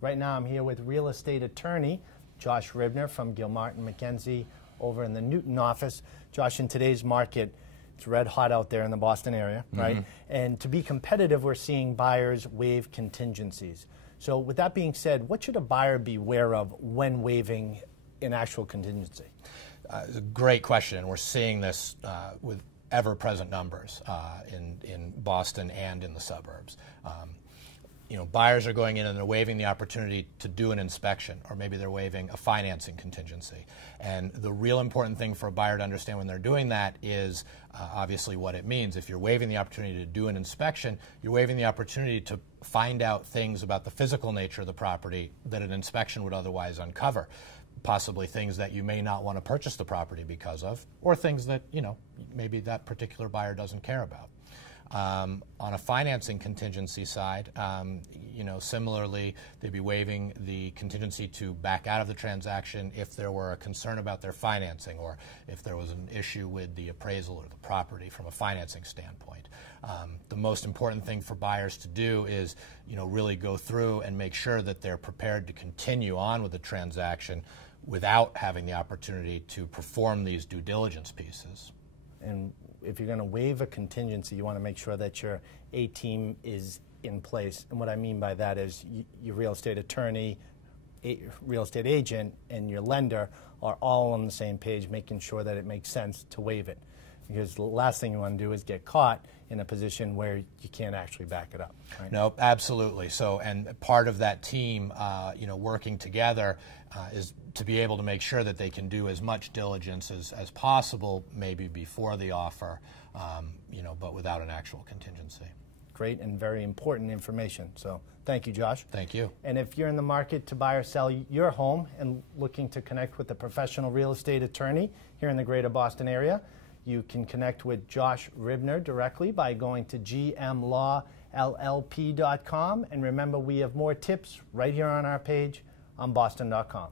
Right now I'm here with real estate attorney Josh Ribner from Gilmartin McKenzie over in the Newton office. Josh, in today's market, it's red hot out there in the Boston area, right? And to be competitive, we're seeing buyers waive contingencies. So with that being said, what should a buyer be aware of when waiving an actual contingency? It's a great question, and we're seeing this with ever-present numbers in Boston and in the suburbs. Buyers are going in and they're waiving the opportunity to do an inspection, or maybe they're waiving a financing contingency. And the real important thing for a buyer to understand when they're doing that is obviously what it means. If you're waiving the opportunity to do an inspection, you're waiving the opportunity to find out things about the physical nature of the property that an inspection would otherwise uncover. Possibly things that you may not want to purchase the property because of, or things that, maybe that particular buyer doesn't care about. On a financing contingency side, similarly, they'd be waiving the contingency to back out of the transaction if there were a concern about their financing, or if there was an issue with the appraisal or the property from a financing standpoint. The most important thing for buyers to do is, really go through and make sure that they're prepared to continue on with the transaction without having the opportunity to perform these due diligence pieces. And if you're going to waive a contingency, you want to make sure that your A-team is in place. And what I mean by that is your real estate attorney, real estate agent, and your lender are all on the same page, making sure that it makes sense to waive it. Because the last thing you want to do is get caught in a position where you can't actually back it up. Right? No, absolutely. So, and part of that team, working together is to be able to make sure that they can do as much diligence as possible, maybe before the offer, but without an actual contingency. Great and very important information. So thank you, Josh. Thank you. And if you're in the market to buy or sell your home and looking to connect with a professional real estate attorney here in the greater Boston area, you can connect with Josh Ribner directly by going to gmlawllp.com. And remember, we have more tips right here on our page on boston.com.